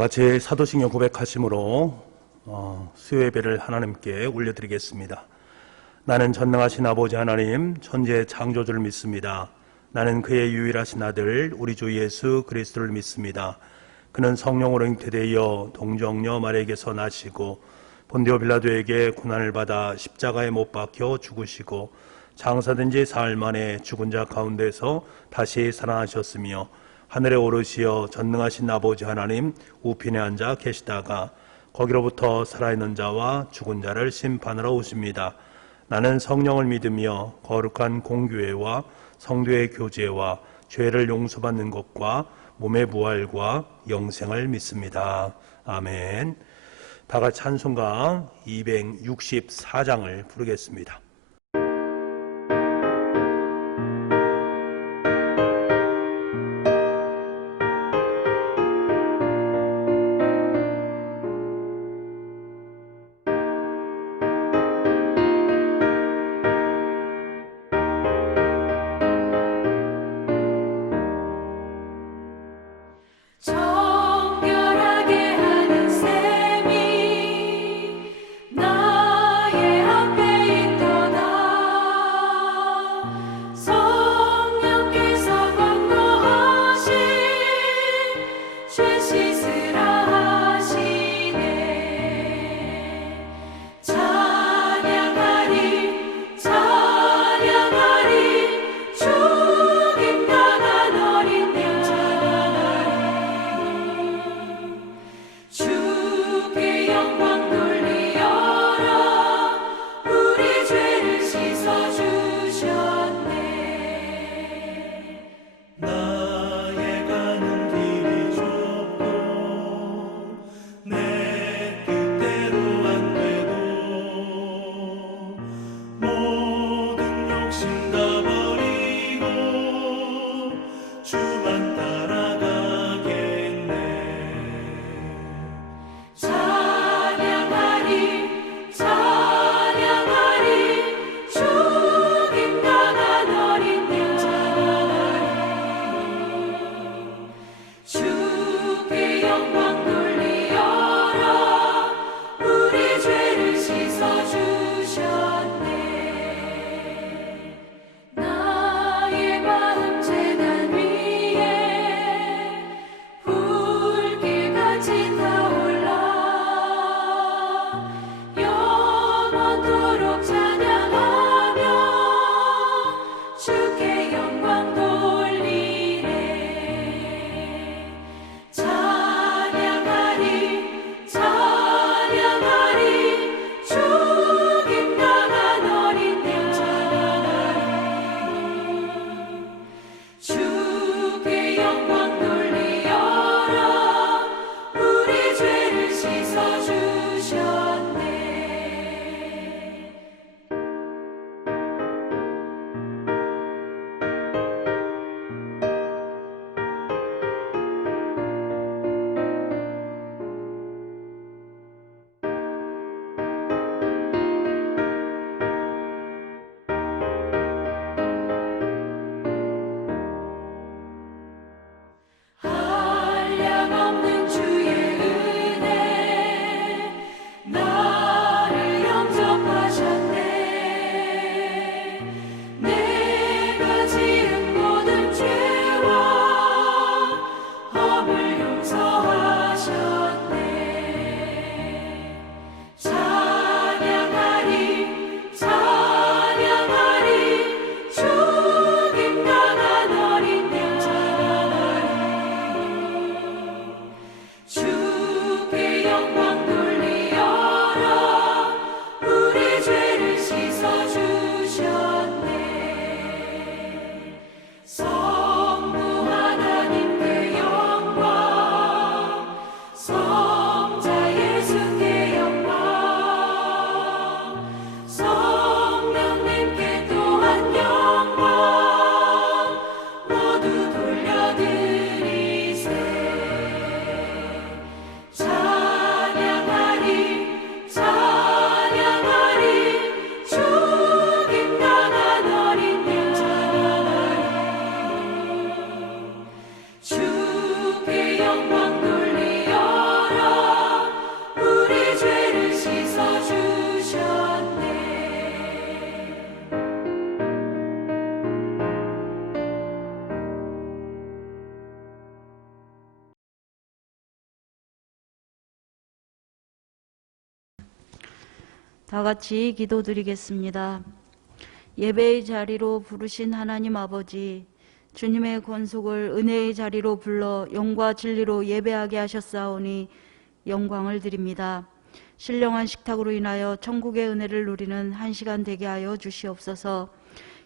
같이 사도신경 고백하심으로 수요 예배를 하나님께 올려드리겠습니다. 나는 전능하신 아버지 하나님 천지의 창조주를 믿습니다. 나는 그의 유일하신 아들 우리 주 예수 그리스도를 믿습니다. 그는 성령으로 잉태되어 동정녀 마리아에게서 나시고 본디오 빌라도에게 고난을 받아 십자가에 못 박혀 죽으시고 장사된 지 사흘 만에 죽은 자 가운데서 다시 살아나셨으며 하늘에 오르시어 전능하신 아버지 하나님 우편에 앉아 계시다가 거기로부터 살아있는 자와 죽은 자를 심판하러 오십니다. 나는 성령을 믿으며 거룩한 공교회와 성도의 교제와 죄를 용서받는 것과 몸의 부활과 영생을 믿습니다. 아멘. 다 같이 찬송가 264장을 부르겠습니다. 정결하게 하는 셈이 나의 앞에 있던 다 같이 기도드리겠습니다. 예배의 자리로 부르신 하나님 아버지, 주님의 권속을 은혜의 자리로 불러 영과 진리로 예배하게 하셨사오니 영광을 드립니다. 신령한 식탁으로 인하여 천국의 은혜를 누리는 한 시간 되게 하여 주시옵소서.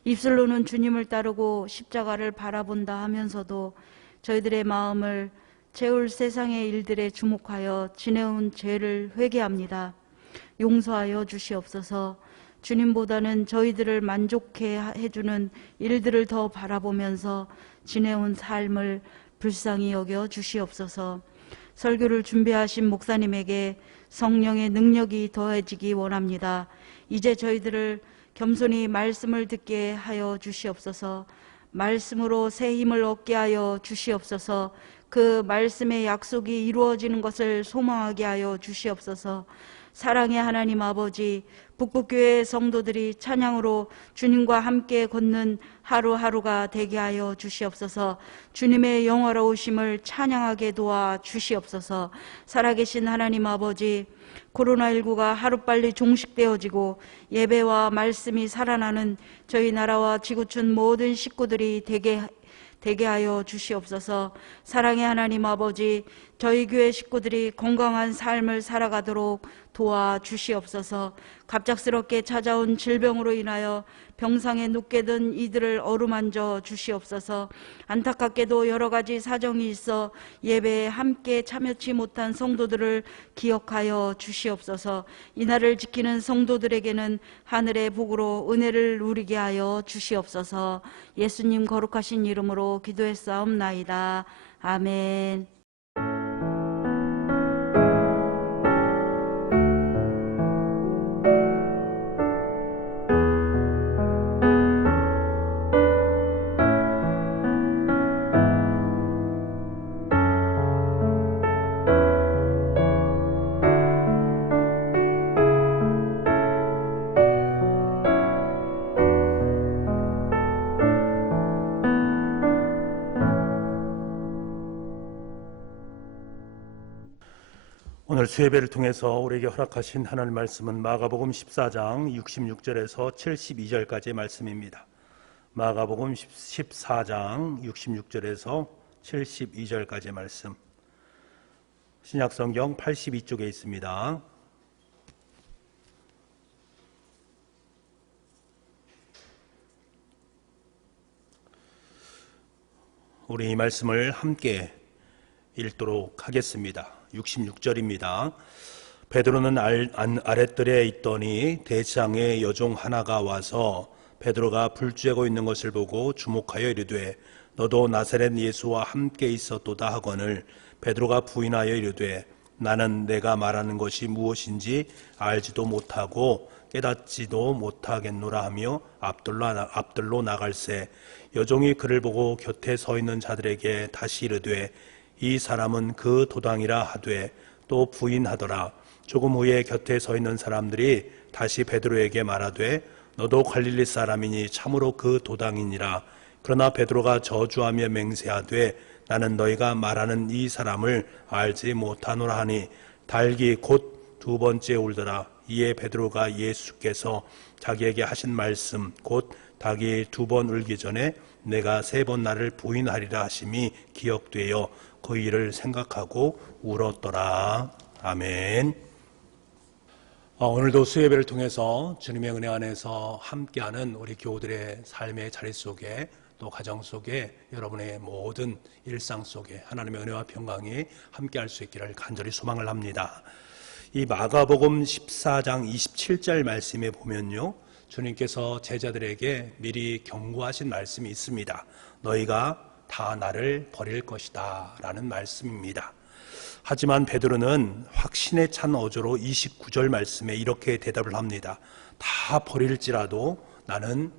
입술로는 주님을 따르고 십자가를 바라본다 하면서도 저희들의 마음을 채울 세상의 일들에 주목하여 지내온 죄를 회개합니다. 용서하여 주시옵소서. 주님보다는 저희들을 만족해 해주는 일들을 더 바라보면서 지내온 삶을 불쌍히 여겨 주시옵소서. 설교를 준비하신 목사님에게 성령의 능력이 더해지기 원합니다. 이제 저희들을 겸손히 말씀을 듣게 하여 주시옵소서. 말씀으로 새 힘을 얻게 하여 주시옵소서. 그 말씀의 약속이 이루어지는 것을 소망하게 하여 주시옵소서. 사랑의 하나님 아버지, 북북교회 성도들이 찬양으로 주님과 함께 걷는 하루하루가 되게 하여 주시옵소서. 주님의 영화로우심을 찬양하게 도와 주시옵소서. 살아계신 하나님 아버지, 코로나19가 하루빨리 종식되어지고 예배와 말씀이 살아나는 저희 나라와 지구촌 모든 식구들이 되게 하여 주시옵소서. 사랑의 하나님 아버지, 저희 교회 식구들이 건강한 삶을 살아가도록 도와주시옵소서. 갑작스럽게 찾아온 질병으로 인하여 병상에 눕게 된 이들을 어루만져 주시옵소서. 안타깝게도 여러 가지 사정이 있어 예배에 함께 참여치 못한 성도들을 기억하여 주시옵소서. 이날을 지키는 성도들에게는 하늘의 복으로 은혜를 누리게 하여 주시옵소서. 예수님 거룩하신 이름으로 기도했사옵나이다. 아멘. 오늘 수예배를 통해서 우리에게 허락하신 하나님 말씀은 마가복음 14장 66절에서 72절까지의 말씀입니다. 마가복음 14장 66절에서 72절까지의 말씀, 신약성경 82쪽에 있습니다. 우리 이 말씀을 함께 읽도록 하겠습니다. 66절입니다. 베드로는 아랫뜰에 있더니 대장의 여종 하나가 와서 베드로가 불 쬐고 있는 것을 보고 주목하여 이르되 너도 나사렛 예수와 함께 있었도다 하거늘 베드로가 부인하여 이르되 나는 내가 말하는 것이 무엇인지 알지도 못하고 깨닫지도 못하겠노라 하며 앞들로 나갈새 여종이 그를 보고 곁에 서 있는 자들에게 다시 이르되 이 사람은 그 도당이라 하되 또 부인하더라. 조금 후에 곁에 서 있는 사람들이 다시 베드로에게 말하되 너도 갈릴리 사람이니 참으로 그 도당이니라. 그러나 베드로가 저주하며 맹세하되 나는 너희가 말하는 이 사람을 알지 못하노라 하니 닭이 곧 두 번째 울더라. 이에 베드로가 예수께서 자기에게 하신 말씀 곧 닭이 두 번 울기 전에 내가 세 번 나를 부인하리라 하심이 기억되어 그 일을 생각하고 울었더라. 아멘. 오늘도 수예배를 통해서 주님의 은혜 안에서 함께하는 우리 교우들의 삶의 자리 속에 또 가정 속에 여러분의 모든 일상 속에 하나님의 은혜와 평강이 함께할 수 있기를 간절히 소망을 합니다. 이 마가복음 14장 27절 말씀에 보면요, 주님께서 제자들에게 미리 경고하신 말씀이 있습니다. 너희가 다 나를 버릴 것이다 라는 말씀입니다. 하지만 베드로는 확신에 찬 어조로 29절 말씀에 이렇게 대답을 합니다. 다 버릴지라도 나는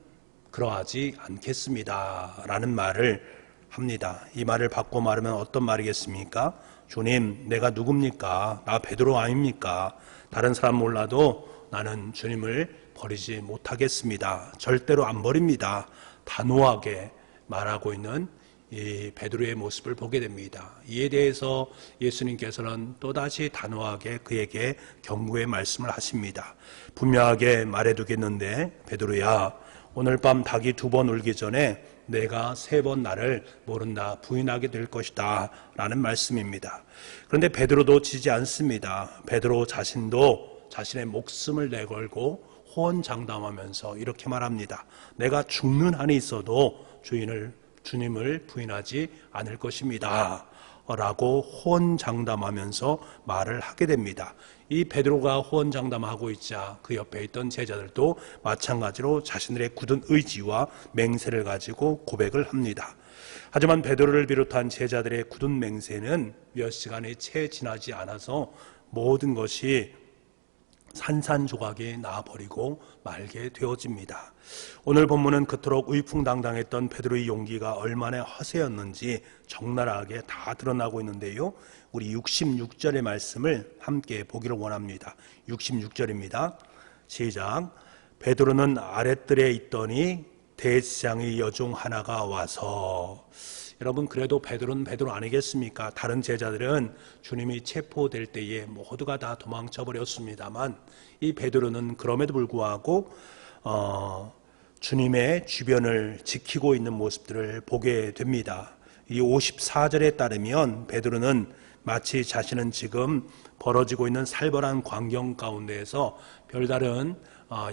그러하지 않겠습니다 라는 말을 합니다. 이 말을 바꿔 말하면 어떤 말이겠습니까? 주님, 내가 누굽니까? 나 베드로 아닙니까? 다른 사람 몰라도 나는 주님을 버리지 못하겠습니다. 절대로 안 버립니다. 단호하게 말하고 있는 이 베드로의 모습을 보게 됩니다. 이에 대해서 예수님께서는 또다시 단호하게 그에게 경고의 말씀을 하십니다. 분명하게 말해두겠는데 베드로야, 오늘 밤 닭이 2번 울기 전에 내가 3번 나를 모른다 부인하게 될 것이다 라는 말씀입니다. 그런데 베드로도 지지 않습니다. 베드로 자신도 자신의 목숨을 내걸고 호언장담하면서 이렇게 말합니다. 내가 죽는 한이 있어도 주님을 부인하지 않을 것입니다 라고 호언장담하면서 말을 하게 됩니다. 이 베드로가 호언장담하고 있자 그 옆에 있던 제자들도 마찬가지로 자신들의 굳은 의지와 맹세를 가지고 고백을 합니다. 하지만 베드로를 비롯한 제자들의 굳은 맹세는 몇 시간이 채 지나지 않아서 모든 것이 산산조각이 나버리고 말게 되어집니다. 오늘 본문은 그토록 의풍당당했던 베드로의 용기가 얼마나 허세였는지 적나라하게 다 드러나고 있는데요. 우리 66절의 말씀을 함께 보기를 원합니다. 66절입니다. 시작. 베드로는 아랫뜰에 있더니 대제사장의 여종 하나가 와서. 여러분, 그래도 베드로는 베드로 아니겠습니까? 다른 제자들은 주님이 체포될 때에 모두가 다 도망쳐 버렸습니다만 이 베드로는 그럼에도 불구하고 주님의 주변을 지키고 있는 모습들을 보게 됩니다. 이 54절에 따르면 베드로는 마치 자신은 지금 벌어지고 있는 살벌한 광경 가운데에서 별다른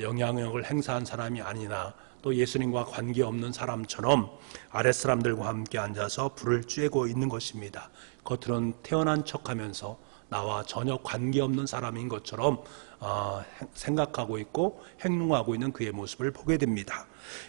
영향력을 행사한 사람이 아니나 또 예수님과 관계없는 사람처럼 아랫사람들과 함께 앉아서 불을 쬐고 있는 것입니다. 겉으로는 태어난 척하면서 나와 전혀 관계없는 사람인 것처럼 생각하고 있고 행동하고 있는 그의 모습을 보게 됩니다.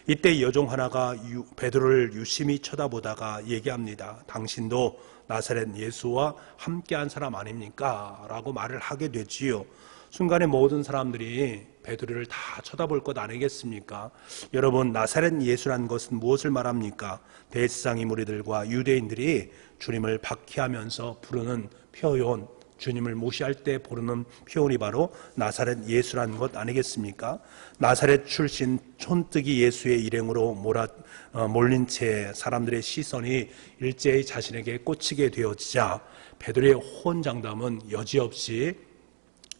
이때 여종 하나가 베드로를 유심히 쳐다보다가 얘기합니다. 당신도 나사렛 예수와 함께한 사람 아닙니까? 라고 말을 하게 되지요. 순간에 모든 사람들이 베드로를 다 쳐다볼 것 아니겠습니까? 여러분, 나사렛 예수란 것은 무엇을 말합니까? 대제사장의 무리들과 유대인들이 주님을 박해하면서 부르는 표현, 주님을 무시할 때 부르는 표현이 바로 나사렛 예수라는 것 아니겠습니까? 나사렛 출신 촌뜨기 예수의 일행으로 몰린 채 사람들의 시선이 일제히 자신에게 꽂히게 되어지자 베드로의 호언장담은 여지없이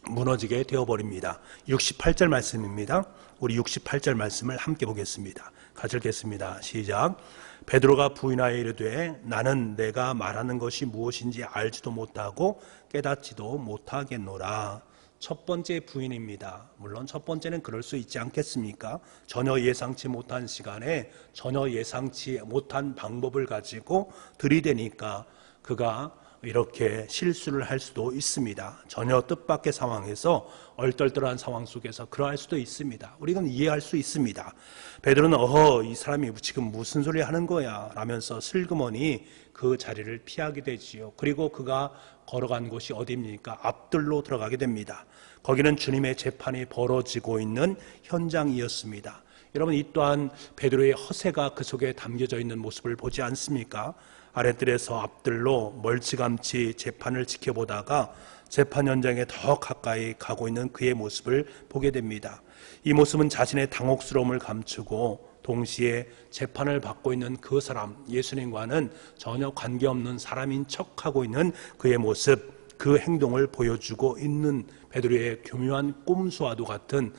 무너지게 되어버립니다. 68절 말씀입니다. 우리 68절 말씀을 함께 보겠습니다. 같이 읽겠습니다. 시작. 베드로가 부인하여 이르되 나는 내가 말하는 것이 무엇인지 알지도 못하고 깨닫지도 못하겠노라. 첫 번째 부인입니다. 물론 첫 번째는 그럴 수 있지 않겠습니까? 전혀 예상치 못한 시간에 전혀 예상치 못한 방법을 가지고 들이대니까 그가 이렇게 실수를 할 수도 있습니다. 전혀 뜻밖의 상황에서 얼떨떨한 상황 속에서 그러할 수도 있습니다. 우리는 이해할 수 있습니다. 베드로는 이 사람이 지금 무슨 소리 하는 거야 라면서 슬그머니 그 자리를 피하게 되지요. 그리고 그가 걸어간 곳이 어디입니까? 앞뜰로 들어가게 됩니다. 거기는 주님의 재판이 벌어지고 있는 현장이었습니다. 여러분, 이 또한 베드로의 허세가 그 속에 담겨져 있는 모습을 보지 않습니까? 아랫뜰에서 앞뜰로 멀찌감치 재판을 지켜보다가 재판 현장에 더 가까이 가고 있는 그의 모습을 보게 됩니다. 이 모습은 자신의 당혹스러움을 감추고 동시에 재판을 받고 있는 그 사람, 예수님과는 전혀 관계없는 사람인 척하고 있는 그의 모습, 그 행동을 보여주고 있는 베드로의 교묘한 꼼수와도 같은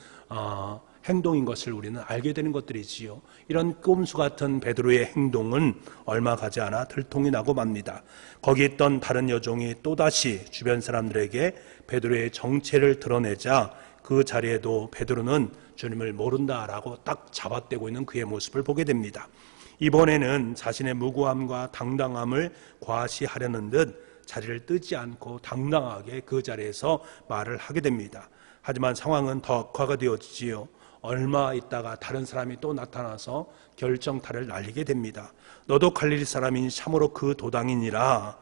행동인 것을 우리는 알게 되는 것들이지요. 이런 꼼수 같은 베드로의 행동은 얼마 가지 않아 들통이 나고 맙니다. 거기 있던 다른 여종이 또다시 주변 사람들에게 베드로의 정체를 드러내자 그 자리에도 베드로는 주님을 모른다라고 딱 잡아떼고 있는 그의 모습을 보게 됩니다. 이번에는 자신의 무고함과 당당함을 과시하려는 듯 자리를 뜨지 않고 당당하게 그 자리에서 말을 하게 됩니다. 하지만 상황은 더 악화가 되어지지요. 얼마 있다가 다른 사람이 또 나타나서 결정타를 날리게 됩니다. 너도 갈릴리 사람이니 참으로 그 도당이니라.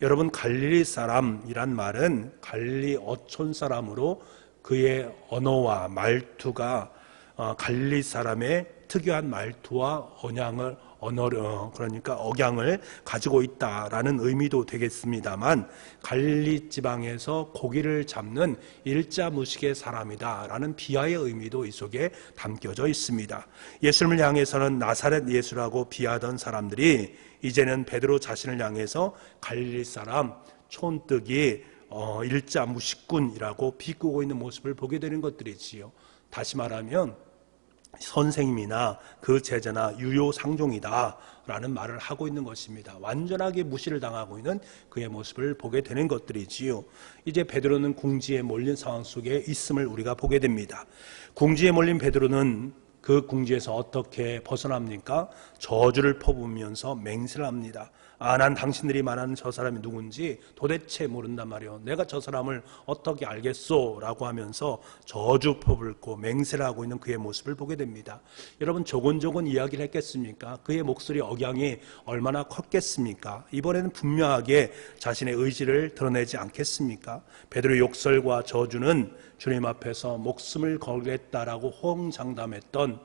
여러분, 갈릴리 사람이란 말은 갈릴리 어촌 사람으로 그의 언어와 말투가 갈릴리 사람의 특유한 말투와 그러니까 억양을 가지고 있다라는 의미도 되겠습니다만, 갈릴리 지방에서 고기를 잡는 일자무식의 사람이다라는 비하의 의미도 이 속에 담겨져 있습니다. 예수님을 향해서는 나사렛 예수라고 비하던 사람들이 이제는 베드로 자신을 향해서 갈릴리 사람 촌뜨기 일자 무식꾼이라고 비꼬고 있는 모습을 보게 되는 것들이지요. 다시 말하면 선생님이나 그 제자나 유효상종이다 라는 말을 하고 있는 것입니다. 완전하게 무시를 당하고 있는 그의 모습을 보게 되는 것들이지요. 이제 베드로는 궁지에 몰린 상황 속에 있음을 우리가 보게 됩니다. 궁지에 몰린 베드로는 그 궁지에서 어떻게 벗어납니까? 저주를 퍼부으면서 맹세를 합니다. 난 당신들이 말하는 저 사람이 누군지 도대체 모른단 말이요. 내가 저 사람을 어떻게 알겠소? 라고 하면서 저주 퍼붓고 맹세를 하고 있는 그의 모습을 보게 됩니다. 여러분, 조곤조곤 이야기를 했겠습니까? 그의 목소리 억양이 얼마나 컸겠습니까? 이번에는 분명하게 자신의 의지를 드러내지 않겠습니까? 베드로의 욕설과 저주는 주님 앞에서 목숨을 걸겠다라고 호언장담했던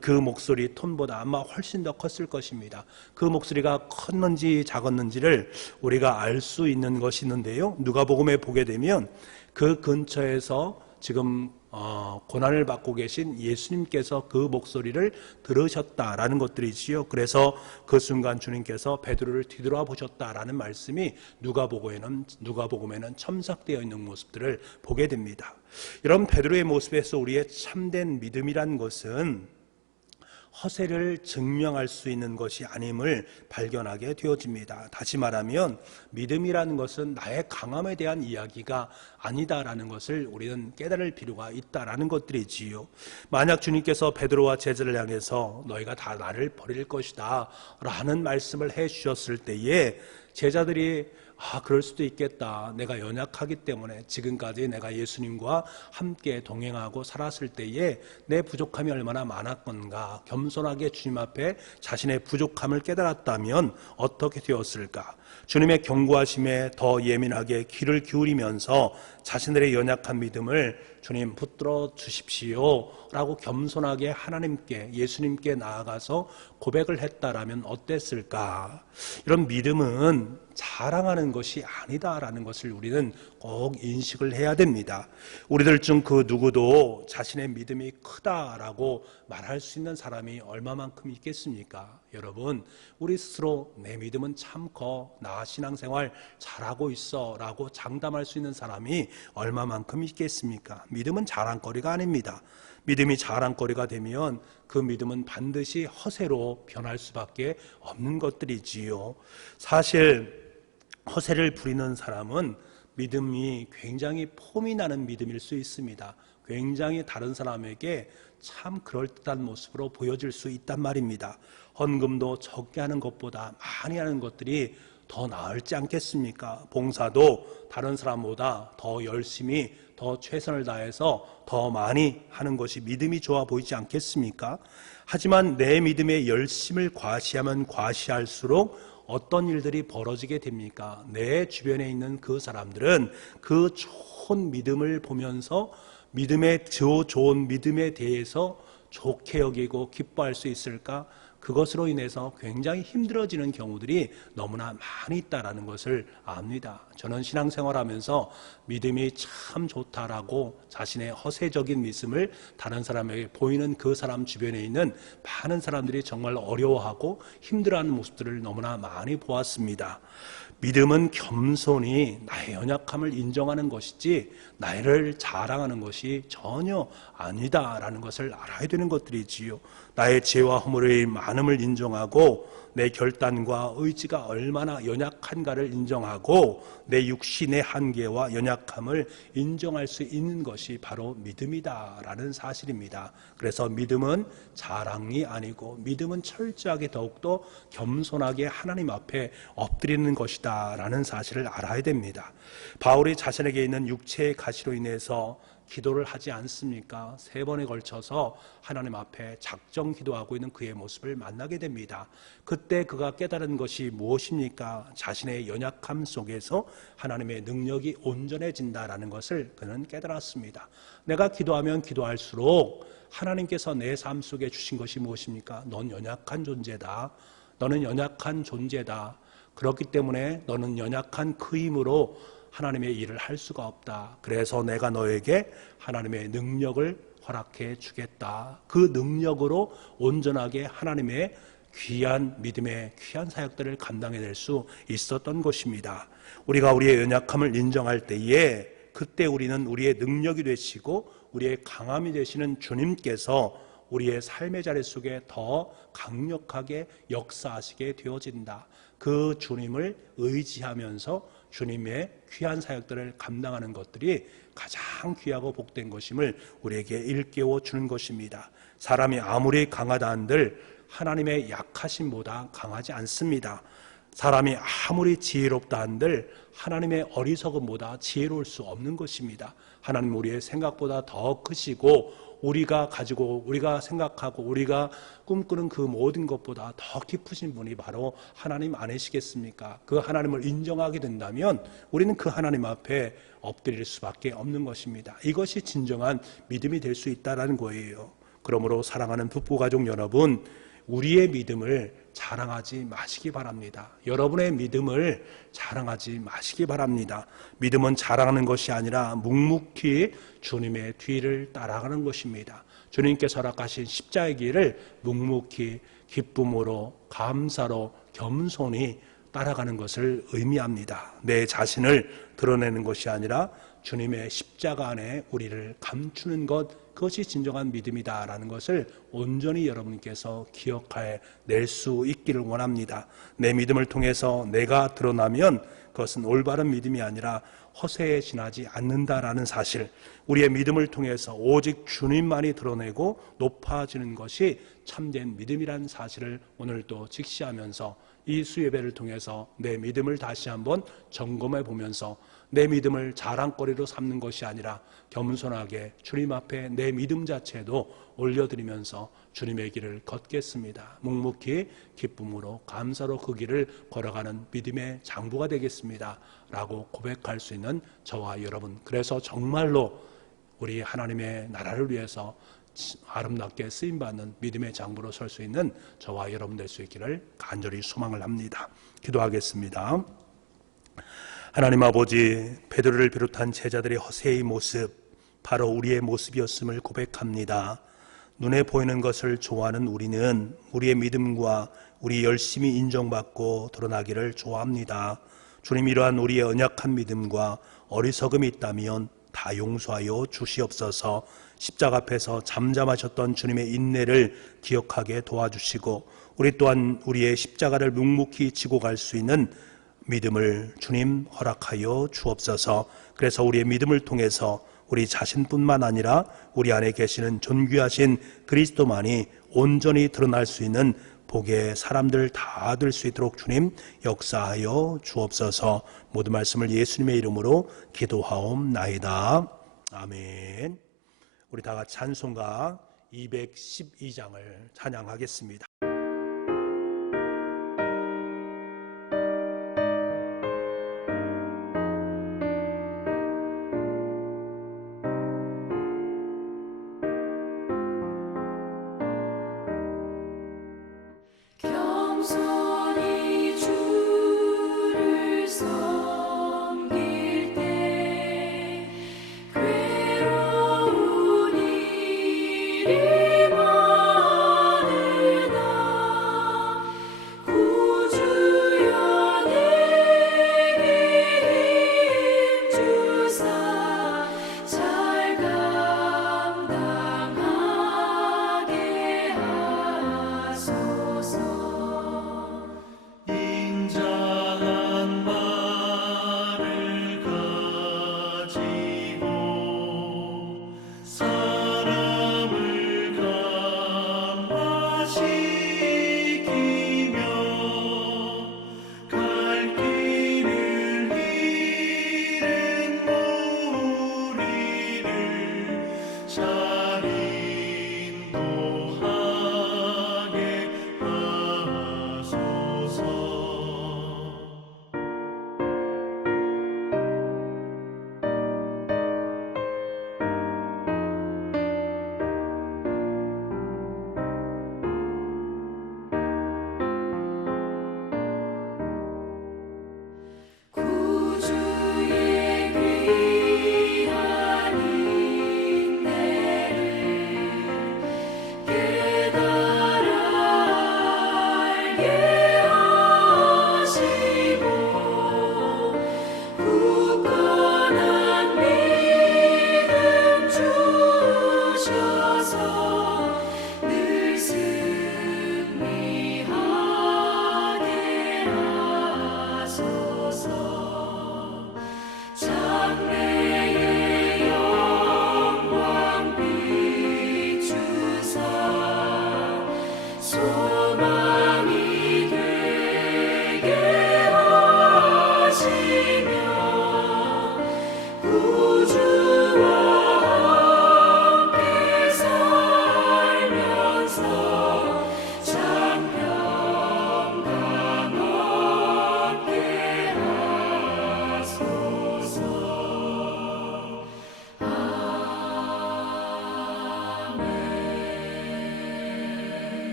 그 목소리 톤보다 아마 훨씬 더 컸을 것입니다. 그 목소리가 컸는지 작았는지를 우리가 알 수 있는 것이 있는데요. 누가복음에 보게 되면 그 근처에서 지금 고난을 받고 계신 예수님께서 그 목소리를 들으셨다라는 것들이지요. 그래서 그 순간 주님께서 베드로를 뒤돌아 보셨다라는 말씀이 누가복음에는 첨삭되어 있는 모습들을 보게 됩니다. 여러분, 베드로의 모습에서 우리의 참된 믿음이란 것은 허세를 증명할 수 있는 것이 아님을 발견하게 되어집니다. 다시 말하면 믿음이라는 것은 나의 강함에 대한 이야기가 아니다라는 것을 우리는 깨달을 필요가 있다라는 것들이지요. 만약 주님께서 베드로와 제자를 향해서 너희가 다 나를 버릴 것이다 라는 말씀을 해주셨을 때에 제자들이 그럴 수도 있겠다. 내가 연약하기 때문에 지금까지 내가 예수님과 함께 동행하고 살았을 때에 내 부족함이 얼마나 많았건가. 겸손하게 주님 앞에 자신의 부족함을 깨달았다면 어떻게 되었을까? 주님의 경고하심에 더 예민하게 귀를 기울이면서 자신들의 연약한 믿음을 주님 붙들어 주십시오 라고 겸손하게 하나님께, 예수님께 나아가서 고백을 했다라면 어땠을까? 이런 믿음은 자랑하는 것이 아니다라는 것을 우리는 꼭 인식을 해야 됩니다. 우리들 중 그 누구도 자신의 믿음이 크다라고 말할 수 있는 사람이 얼마만큼 있겠습니까? 여러분, 우리 스스로 내 믿음은 참 커, 나 신앙생활 잘하고 있어 라고 장담할 수 있는 사람이 얼마만큼 있겠습니까? 믿음은 자랑거리가 아닙니다. 믿음이 자랑거리가 되면 그 믿음은 반드시 허세로 변할 수밖에 없는 것들이지요. 사실 허세를 부리는 사람은 믿음이 굉장히 폼이 나는 믿음일 수 있습니다. 굉장히 다른 사람에게 참 그럴듯한 모습으로 보여질 수 있단 말입니다. 헌금도 적게 하는 것보다 많이 하는 것들이 더 나을지 않겠습니까? 봉사도 다른 사람보다 더 열심히, 더 최선을 다해서 더 많이 하는 것이 믿음이 좋아 보이지 않겠습니까? 하지만 내 믿음의 열심을 과시하면 과시할수록 어떤 일들이 벌어지게 됩니까? 내 주변에 있는 그 사람들은 그 좋은 믿음을 보면서 좋은 믿음에 대해서 좋게 여기고 기뻐할 수 있을까? 그것으로 인해서 굉장히 힘들어지는 경우들이 너무나 많이 있다는 것을 압니다. 저는 신앙생활하면서 믿음이 참 좋다라고 자신의 허세적인 믿음을 다른 사람에게 보이는 그 사람 주변에 있는 많은 사람들이 정말 어려워하고 힘들어하는 모습들을 너무나 많이 보았습니다. 믿음은 겸손히 나의 연약함을 인정하는 것이지 나를 자랑하는 것이 전혀 아니다라는 것을 알아야 되는 것들이지요. 나의 죄와 허물의 많음을 인정하고 내 결단과 의지가 얼마나 연약한가를 인정하고 내 육신의 한계와 연약함을 인정할 수 있는 것이 바로 믿음이다라는 사실입니다. 그래서 믿음은 자랑이 아니고 믿음은 철저하게 더욱더 겸손하게 하나님 앞에 엎드리는 것이다라는 사실을 알아야 됩니다. 바울이 자신에게 있는 육체의 가시로 인해서 기도를 하지 않습니까? 3번에 걸쳐서 하나님 앞에 작정 기도하고 있는 그의 모습을 만나게 됩니다. 그때 그가 깨달은 것이 무엇입니까? 자신의 연약함 속에서 하나님의 능력이 온전해진다라는 것을 그는 깨달았습니다. 내가 기도하면 기도할수록 하나님께서 내 삶 속에 주신 것이 무엇입니까? 넌 연약한 존재다. 너는 연약한 존재다. 그렇기 때문에 너는 연약한 그 힘으로 하나님의 일을 할 수가 없다. 그래서 내가 너에게 하나님의 능력을 허락해 주겠다. 그 능력으로 온전하게 하나님의 귀한 믿음의 귀한 사역들을 감당해낼 수 있었던 것입니다. 우리가 우리의 연약함을 인정할 때에 그때 우리는 우리의 능력이 되시고 우리의 강함이 되시는 주님께서 우리의 삶의 자리 속에 더 강력하게 역사하시게 되어진다. 그 주님을 의지하면서 주님의 귀한 사역들을 감당하는 것들이 가장 귀하고 복된 것임을 우리에게 일깨워 주는 것입니다. 사람이 아무리 강하다 한들 하나님의 약하심보다 강하지 않습니다. 사람이 아무리 지혜롭다 한들 하나님의 어리석음보다 지혜로울 수 없는 것입니다. 하나님 우리의 생각보다 더 크시고 우리가 가지고 우리가 생각하고 우리가 꿈꾸는 그 모든 것보다 더 깊으신 분이 바로 하나님 아니시겠습니까? 그 하나님을 인정하게 된다면 우리는 그 하나님 앞에 엎드릴 수밖에 없는 것입니다. 이것이 진정한 믿음이 될 수 있다는 거예요. 그러므로 사랑하는 부부가족 여러분, 우리의 믿음을 자랑하지 마시기 바랍니다. 여러분의 믿음을 자랑하지 마시기 바랍니다. 믿음은 자랑하는 것이 아니라 묵묵히 주님의 뒤를 따라가는 것입니다. 주님께서 허락하신 십자가의 길을 묵묵히 기쁨으로 감사로 겸손히 따라가는 것을 의미합니다. 내 자신을 드러내는 것이 아니라 주님의 십자가 안에 우리를 감추는 것, 그것이 진정한 믿음이다라는 것을 온전히 여러분께서 기억해낼 수 있기를 원합니다. 내 믿음을 통해서 내가 드러나면 그것은 올바른 믿음이 아니라 허세에 지나지 않는다라는 사실, 우리의 믿음을 통해서 오직 주님만이 드러내고 높아지는 것이 참된 믿음이라는 사실을 오늘도 직시하면서 이 수예배를 통해서 내 믿음을 다시 한번 점검해 보면서 내 믿음을 자랑거리로 삼는 것이 아니라 겸손하게 주님 앞에 내 믿음 자체도 올려드리면서 주님의 길을 걷겠습니다. 묵묵히 기쁨으로 감사로 그 길을 걸어가는 믿음의 장부가 되겠습니다 라고 고백할 수 있는 저와 여러분, 그래서 정말로 우리 하나님의 나라를 위해서 아름답게 쓰임받는 믿음의 장부로 설 수 있는 저와 여러분 될 수 있기를 간절히 소망을 합니다. 기도하겠습니다. 하나님 아버지, 베드로를 비롯한 제자들의 허세의 모습, 바로 우리의 모습이었음을 고백합니다. 눈에 보이는 것을 좋아하는 우리는 우리의 믿음과 우리 열심히 인정받고 드러나기를 좋아합니다. 주님, 이러한 우리의 연약한 믿음과 어리석음이 있다면 다 용서하여 주시옵소서. 십자가 앞에서 잠잠하셨던 주님의 인내를 기억하게 도와주시고 우리 또한 우리의 십자가를 묵묵히 지고 갈 수 있는 믿음을 주님 허락하여 주옵소서. 그래서 우리의 믿음을 통해서 우리 자신뿐만 아니라 우리 안에 계시는 존귀하신 그리스도만이 온전히 드러날 수 있는 복의 사람들 다 될 수 있도록 주님 역사하여 주옵소서. 모든 말씀을 예수님의 이름으로 기도하옵나이다. 아멘. 우리 다 같이 찬송가 212장을 찬양하겠습니다. 겸손히 주를 섬길 때 괴로운 일이 많으나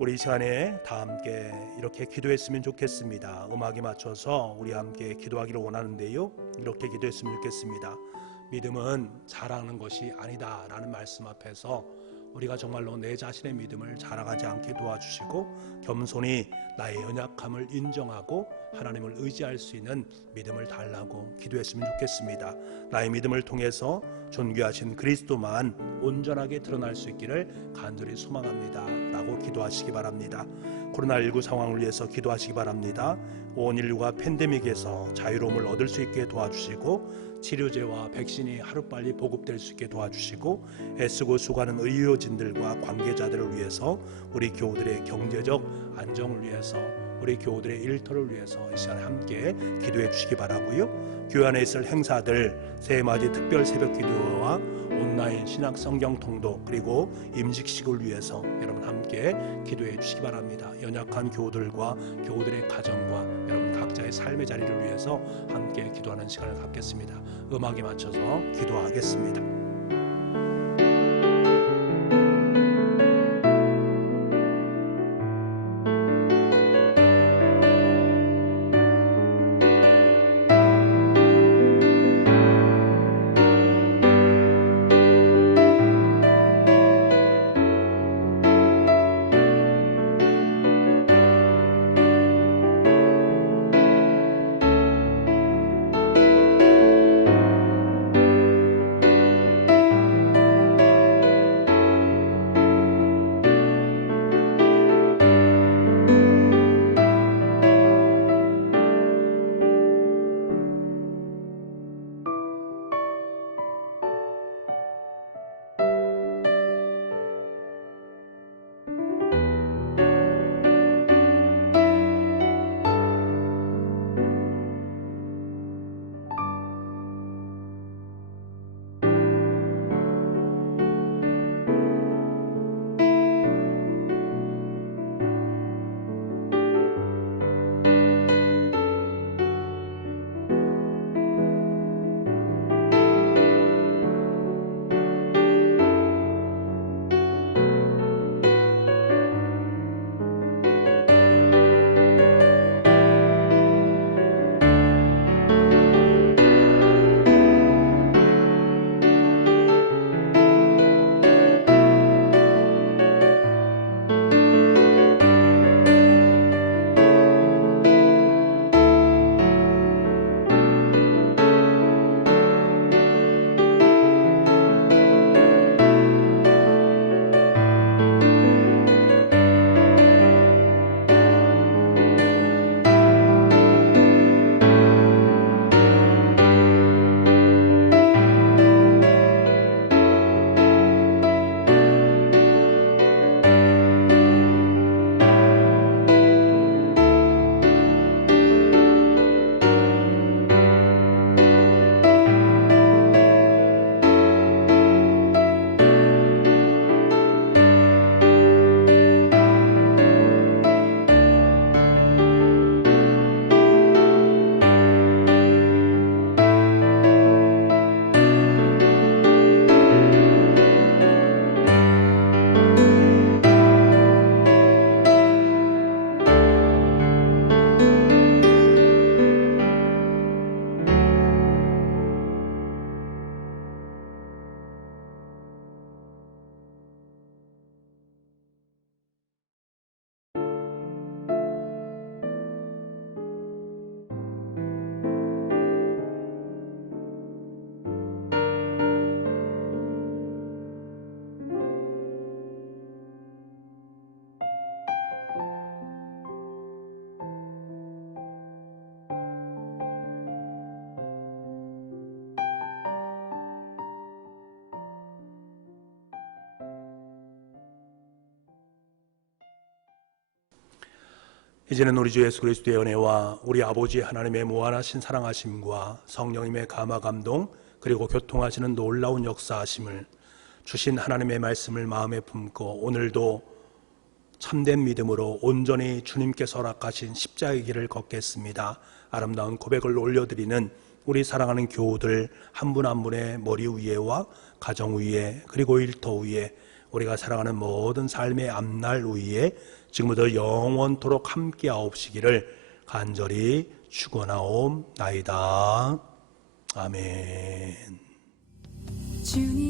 우리 이 시간에 다 함께 이렇게 기도했으면 좋겠습니다. 음악에 맞춰서 우리 함께 기도하기를 원하는데요. 이렇게 기도했으면 좋겠습니다. 믿음은 자랑하는 것이 아니다 라는 말씀 앞에서 우리가 정말로 내 자신의 믿음을 자랑하지 않게 도와주시고 겸손히 나의 연약함을 인정하고 하나님을 의지할 수 있는 믿음을 달라고 기도했으면 좋겠습니다. 나의 믿음을 통해서 존귀하신 그리스도만 온전하게 드러날 수 있기를 간절히 소망합니다 라고 기도하시기 바랍니다. 코로나19 상황을 위해서 기도하시기 바랍니다. 온 인류가 팬데믹에서 자유로움을 얻을 수 있게 도와주시고 치료제와 백신이 하루빨리 보급될 수 있게 도와주시고 애쓰고 수고하는 의료진들과 관계자들을 위해서 우리 교우들의 경제적 안정을 위해서 우리 교우들의 일터를 위해서 이 시간에 함께 기도해 주시기 바라고요. 교회 안에 있을 행사들 새해맞이 특별 새벽 기도와 온라인 신학 성경 통독 그리고 임직식을 위해서 여러분 함께 기도해 주시기 바랍니다. 연약한 교우들과 교우들의 가정과 여러분 각자의 삶의 자리를 위해서 함께 기도하는 시간을 갖겠습니다. 음악에 맞춰서 기도하겠습니다. 이제는 우리 주 예수 그리스도의 은혜와 우리 아버지 하나님의 무한하신 사랑하심과 성령님의 감화 감동 그리고 교통하시는 놀라운 역사하심을 주신 하나님의 말씀을 마음에 품고 오늘도 참된 믿음으로 온전히 주님께서 허락하신 십자가의 길을 걷겠습니다. 아름다운 고백을 올려드리는 우리 사랑하는 교우들 한 분 한 분의 머리 위에와 가정 위에 그리고 일터 위에 우리가 살아가는 모든 삶의 앞날 위에 지금부터 영원토록 함께하옵시기를 간절히 축원하옵나이다. 아멘. 주님